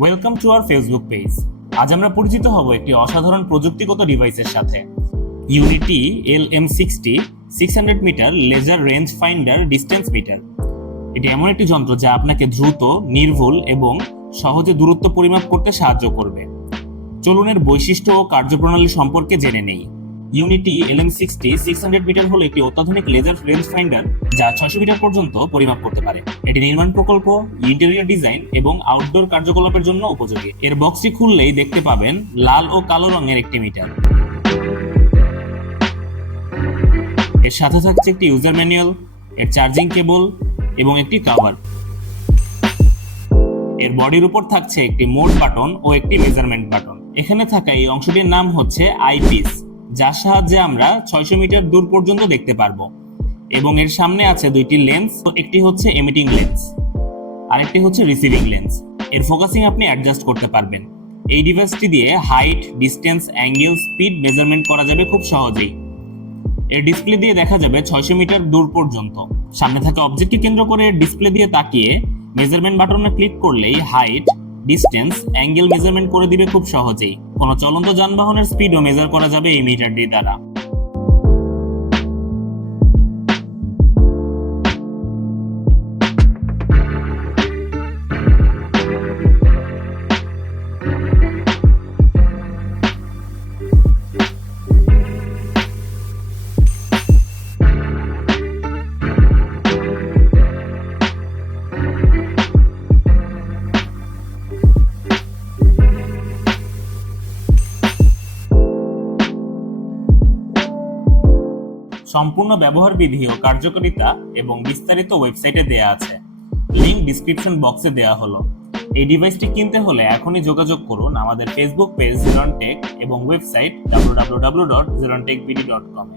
Welcome to our Facebook page আজ আমরা পরিচিত হব একটি অসাধারণ প্রযুক্তিগত ডিভাইসের সাথে। Unity L M sixty six hundred metre laser range finder distance metre এটি এমন একটি যন্ত্র যা আপনাকে দ্রুত, নির্ভুল এবং সহজে দূরত্ব পরিমাপ করতে সাহায্য করবে। চলুন এর বৈশিষ্ট্য ও কার্যপ্রণালী সম্পর্কে জেনে নেই। Unity LM sixty six hundred metre হলো একটি অত্যাধুনিক লেজার রেঞ্জ ফাইন্ডার যা ছয়শো মিটার পর্যন্ত পরিমাপ করতে পারে। এটি নির্মাণ প্রকল্প ইন্টেরিয়র ডিজাইন এবং আউটডোর কার্যকলাপের জন্য উপযোগী। এর বক্সটি খুললেই দেখতে পাবেন লাল ও কালো রঙের একটি মিটার এর সাথে থাকছে একটি ইউজার ম্যানুয়াল এর চার্জিং কেবল এবং একটি কভার এর বডির উপর থাকছে একটি মোড বাটন ও একটি মেজারমেন্ট বাটন এখানে থাকা এই অংশটির নাম হচ্ছে আইপিস যার সাহায্যে আমরা ছয়শো মিটার দূর পর্যন্ত দেখতে পারব। এবং এর সামনে আছে দুইটি লেন্স একটি হচ্ছে এমিটিং লেন্স আরেকটি হচ্ছে রিসিভিং লেন্স এর ফোকাসিং আপনি অ্যাডজাস্ট করতে পারবেন। এই ডিভাইসটি দিয়ে height distance angle speed measurement করা যাবে খুব সহজেই। এর ডিসপ্লে দিয়ে দেখা যাবে ছয়শো মিটার দূর পর্যন্ত। সামনে থাকা অবজেক্টকে কেন্দ্র করে ডিসপ্লে দিয়ে তাকিয়ে মেজারমেন্ট বাটনে ক্লিক করলেই হাইট ডিস্টেন্স অ্যাঙ্গেল মেজারমেন্ট করে দিবে খুব সহজেই। কোনো চলন্ত যানবাহনের স্পিডও মেজার করা যাবে এই মিটারটি দ্বারা। সম্পূর্ণ ব্যবহারবিধি ও কার্যকারিতা এবং বিস্তারিত ওয়েবসাইটে দেয়া আছে। লিংক ডিসক্রিপশন বক্সে দেয়া হলো। এই ডিভাইসটি কিনতে হলে এখনই যোগাযোগ করুন আমাদের ফেসবুক পেজ জিরন টেক এবং website W W W dot Jiron tech BD dot কমে